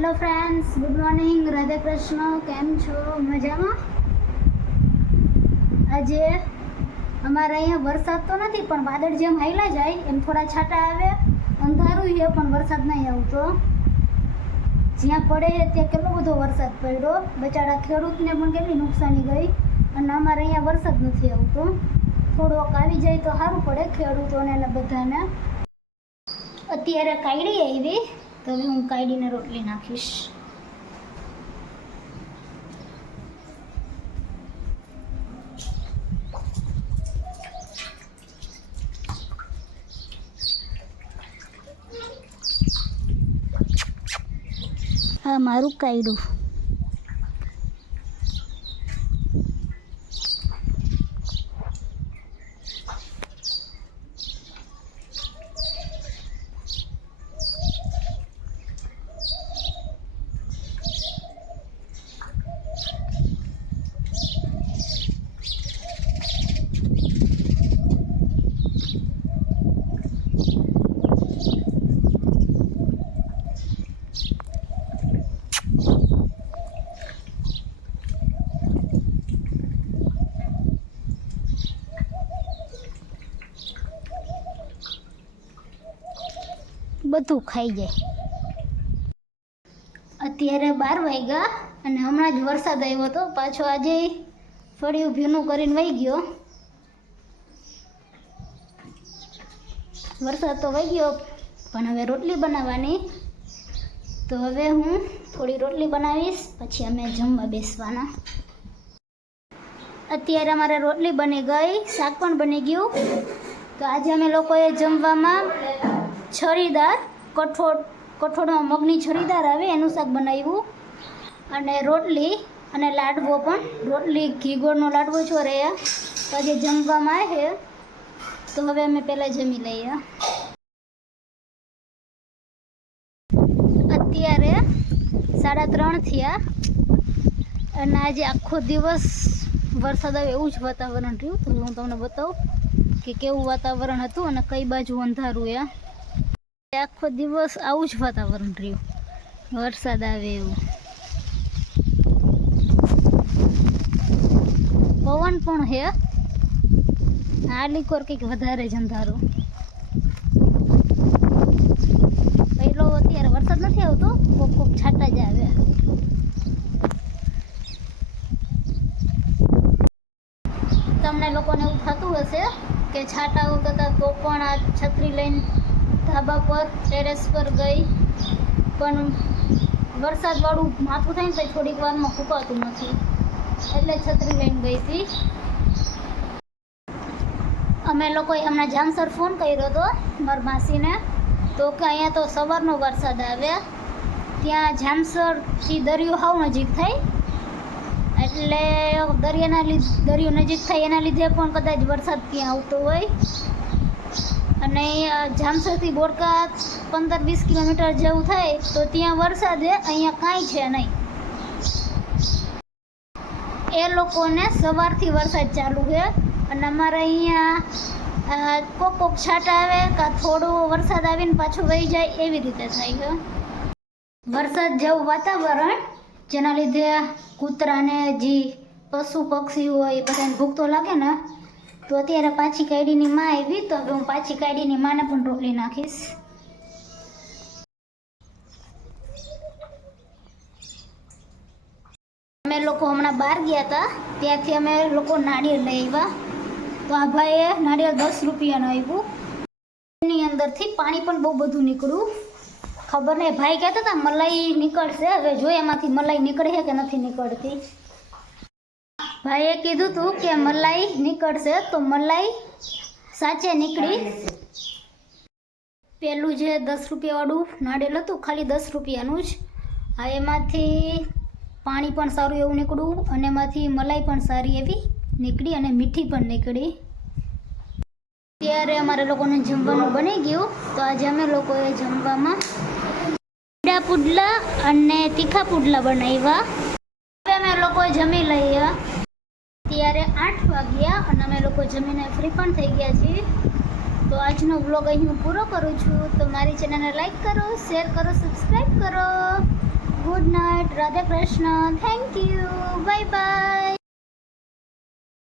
Hello friends, good morning, Radhe Krishna. કેમ છો? મજામાં? આજે અમારે અહીંયા વરસાદ તો નથી, પણ વાદળ જેમ હાઈલા જાય એમ થોડા છાંટા આવે, અંધારું છે પણ વરસાદ નહીં આવતો. જ્યાં પડે ત્યાં કેટલો બધો વરસાદ પડ્યો, બચારા ખેડૂતને પણ કેટલી નુકસાની ગઈ. અને અમારે અહીંયા વરસાદ નથી આવતો. થોડોક આવી જાય તો સારું પડે ખેડૂતોને અને બધાને. અત્યારે કાયડી આવી તો હવે હું કાયડીને રોટલી નાખીશ. આ મારું કાયડું. બધું ખાઈ જાય. અત્યારે 12 વાગ્યા અને હમણાં જ વરસાદ આવ્યો હતો. પાછો આજે ફળિયું ભીનું કરીને વહી ગયો. વરસાદ તો વહી ગયો, પણ હવે રોટલી બનાવવાની. તો હવે હું થોડી રોટલી બનાવીશ, પછી અમે જમવા બેસવાના. અત્યારે અમારે રોટલી બની ગઈ, શાક પણ બની ગયું. તો આજે અમે લોકોએ જમવામાં છરીદાર કઠોળમાં મગની છરીદાર આવે એનું શાક બનાવ્યું, અને રોટલી અને લાડવો પણ. રોટલી ઘી ગોળનો લાડવો છો રહ્યા. તો આજે જમવામાં આવે, તો હવે અમે પહેલાં જમી લઈએ. અત્યારે 3:30 થયા અને આજે આખો દિવસ વરસાદ આવે એવું જ વાતાવરણ રહ્યું. તો હું તમને બતાવું કે કેવું વાતાવરણ હતું અને કઈ બાજુ અંધારું. આખો દિવસ આવું જ વાતાવરણ રહ્યું, વરસાદ આવે એવું. પવન પણ હે, આ લીકોર કંઈક વધારે જ અંધારું. પહેલો અત્યારે વરસાદ નથી આવતો, કોક કોક છાંટા જ આવે. તમને લોકોને એવું થતું હશે કે છાંટા આવતા હતા તો પણ આ છત્રી લઈને ધાબા પર ટેરેસ પર ગઈ, પણ વરસાદવાળું માથું થાય ને તો થોડીક વારમાં ફૂંકાતું નથી, એટલે છત્રી લઈને ગઈ હતી. અમે લોકોએ હમણાં જામસર ફોન કર્યો હતો મારી માસીને, તો કે અહીંયા તો સવારનો વરસાદ આવે. ત્યાં જામસરથી દરિયો હાવ નજીક થાય, એટલે દરિયો નજીક થાય એના લીધે પણ કદાચ વરસાદ ત્યાં આવતો હોય. અને જામસરથી બોરકા 15-20 કિલોમીટર જેવું થાય, તો ત્યાં વરસાદ અહીંયા કાંઈ છે નહીં. એ લોકોને સવારથી વરસાદ ચાલુ છે, અને અમારે અહીંયા કોક છાંટા આવે કાં થોડો વરસાદ આવીને પાછું વહી જાય, એવી રીતે થાય છે. વરસાદ જેવું વાતાવરણ, જેના લીધે કૂતરાને જે પશુ પક્ષી હોય એ બધાને ભૂખ તો લાગે ને. તો અત્યારે પાછી કાયડીની માં આવી, તો હવે હું પાછી કાયડીની માને પણ રોટલી નાખીશ. અમે લોકો હમણાં બહાર ગયા હતા, ત્યાંથી અમે લોકો નાળિયેર લઈ આવ્યા. તો આ ભાઈએ નાળિયેર 10 રૂપિયાનું આવ્યું. એની અંદરથી પાણી પણ બહુ બધું નીકળ્યું. ખબર નહીં, ભાઈ કહેતા હતા મલાઈ નીકળશે. હવે જોઈએ એમાંથી મલાઈ નીકળે છે કે નથી નીકળતી. ભાઈએ કીધું હતું કે મલાઈ નીકળશે, તો મલાઈ સાચે નીકળી. પેલું જે 10 રૂપિયાવાળું નાળિયેર હતું, ખાલી 10 રૂપિયાનું જ. આ એમાંથી પાણી પણ સારું એવું નીકળ્યું, અને એમાંથી મલાઈ પણ સારી એવી નીકળી, અને મીઠી પણ નીકળી. ત્યારે અમારે લોકોને જમવાનું બની ગયું. તો આજે અમે લોકોએ જમવામાં મીઠા પુડલા અને તીખા પુડલા બનાવ્યા. હવે અમે લોકો જમી લઈએ. ત્યારે 8 વાગ્યા અને અમે લોકો જમીને ફ્રી પણ થઈ ગયા છીએ. તો આજનો વ્લોગ અહીં હું પૂરો કરું છું. તો મારી ચેનલને લાઈક કરો, શેર કરો, સબસ્ક્રાઈબ કરો. Radhe Krishna. Thank you. Bye bye.